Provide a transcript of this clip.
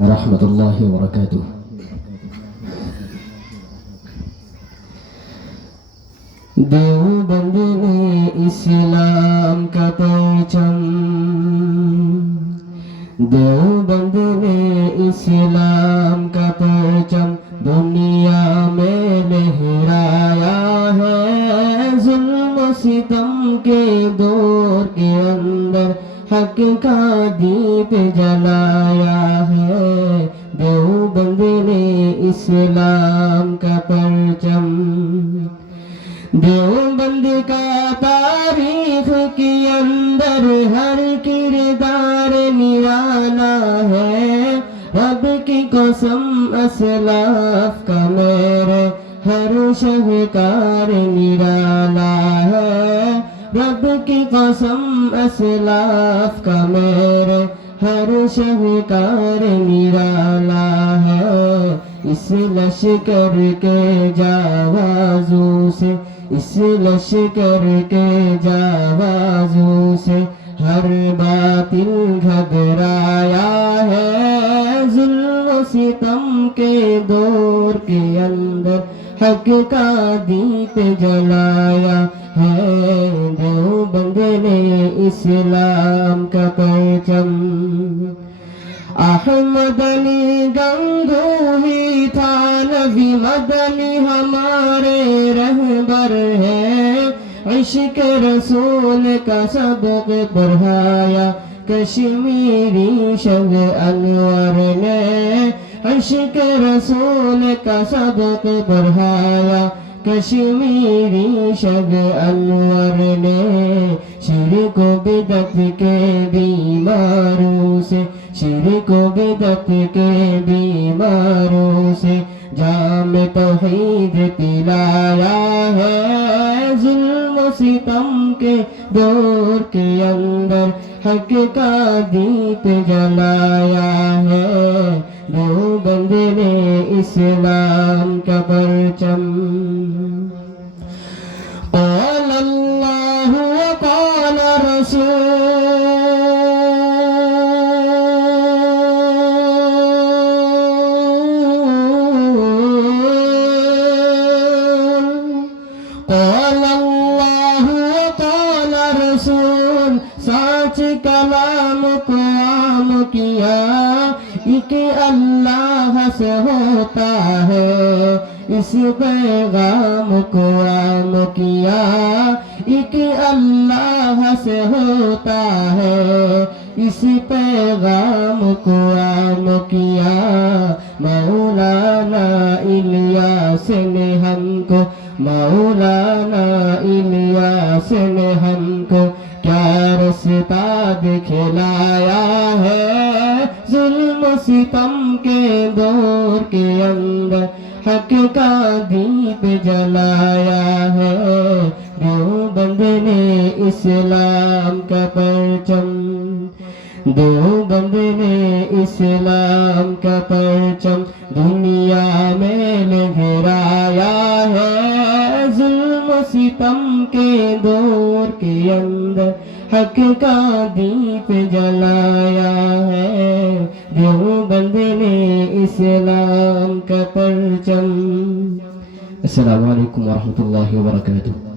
रहमतुल्लाहि व बरकातुहू। देवबंद ने इस्लाम का परचम, देवबंद ने इस्लाम का परचम दुनिया में लहराया है। जुल्म सितम के दौर के अंदर हक का दीप जलाया है। देवबंद ने इस्लाम का परचम, देवबंद का तारीख के अंदर हर किरदार निराला है। रब की कसम असलाफ का मेरे हर शहकार निराला है। रब की कसम असलाफ का मेरे हर शहकार निराला है। इस लश्कर के जावाजों से, इस लश्कर के जावाजों से हर बातिल घबराया है। जुल्म सितम के दौर के अंदर हक का दीप जलाया है। देवबंद ने इस्लाम का परचम, अहमद अली गंगोही था नबी मदनी हमारे रहबर है। इश्क रसूल का सबक पढ़ाया कश्मीरी शब अनवर ने। इश्क रसूल का सबक पढ़ाया कश्मीरी शब अनवर ने। शिरक बिदत के बीमारों से, शिरक बिदत के बीमारों से जाम तौहीद पिलाया है। जुल्म सितम के दौर के अंदर हक का दीप जलाया है। देवबंद ने इस्लाम का परचम, क़ाल अल्लाह व क़ाल रसूल, क़ाल अल्लाह व क़ाल रसूल। सच कलाम को आम किया एक अल्लाह से होता है। इस पैगाम को आम किया एक अल्लाह से होता है। इस पैगाम को आम किया मौलाना इलियास ने हमको, मौलाना इलियास ने हमको क्या रास्ता दिखलाया है। जुल्म सितम के दौर के अंदर हक का दीप जलाया है। देवबंद ने इस्लाम का परचम, देवबंद ने इस्लाम का परचम दुनिया में लहराया है। जुल्म सितम के दौर के अंदर हक का दीप जलाया है। देवबंद ने इस्लाम का परचम। अस्सलामु अलैकुम व रहमतुल्लाहि व बरकातुहू।